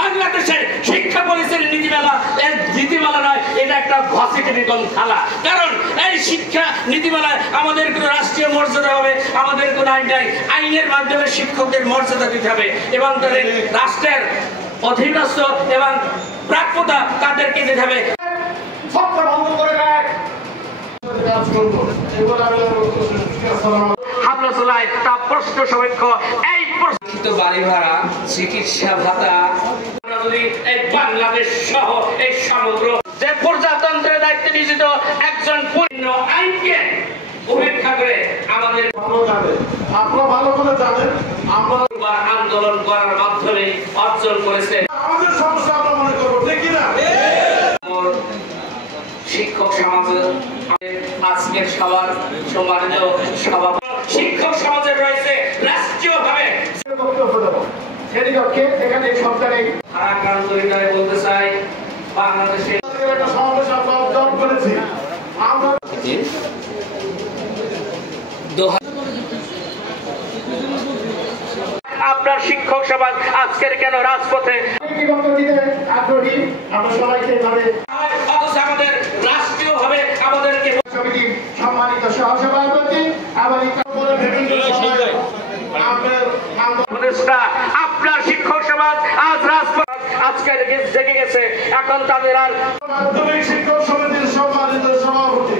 বাংলাদেশের শিক্ষা পলিসির নীতিমালা নীতিমালা নয়, এটা একটা ভার্সিটি খেলা। কারণ এই শিক্ষা নীতিমালায় আমাদের কোনো রাষ্ট্রীয় মর্যাদা হবে, আমাদের কোনো আইন নাই। আইনের মাধ্যমে শিক্ষকদের মর্যাদা দিতে হবে এবং তাদের রাষ্ট্রের অধীনস্থ এবং প্রাপ্যতা তাদেরকে দিতে হবে। বাড়ি ভাড়া, চিকিৎসা ভাতা, বাংলাদেশ সহ এই সমগ্র যে প্রজাতন্ত্রের দায়িত্বে নিয়োজিত একজন পূর্ণ আইনকে উপেক্ষা করে আমাদের আপনারা ভালো করে জানেন আমরা আন্দোলন করার মাধ্যমে অর্জন করেছে। আমাদের সমস্যা আমরা মনে করবো, ঠিক না? শিক্ষক সমাজ আজকের সবার সম্মানিত সভাপতি শিক্ষক সমাজের রয়েছে রাষ্ট্রীয়ভাবে শ্রেণীকক্ষে এখানে সরকারি বলতে চাই বাংলাদেশে একটা সমাবেশ আমরা অবজার্ভ করেছি। আমরা আপনার শিক্ষক সমাজ আজকের কেন রাজপথে আগ্রহী? আমরা সবাইকে এভাবে আমাদের রাষ্ট্রীয়ভাবে আমাদেরকে সমিতির সম্মানিত সহসভাপতি আবার আপনার শিক্ষক সমাজ আজ রাজপথ আজকে জেগে গেছে। এখন তাদের আর মাধ্যমিক শিক্ষক সমিতির সম্মানিত সভাপতি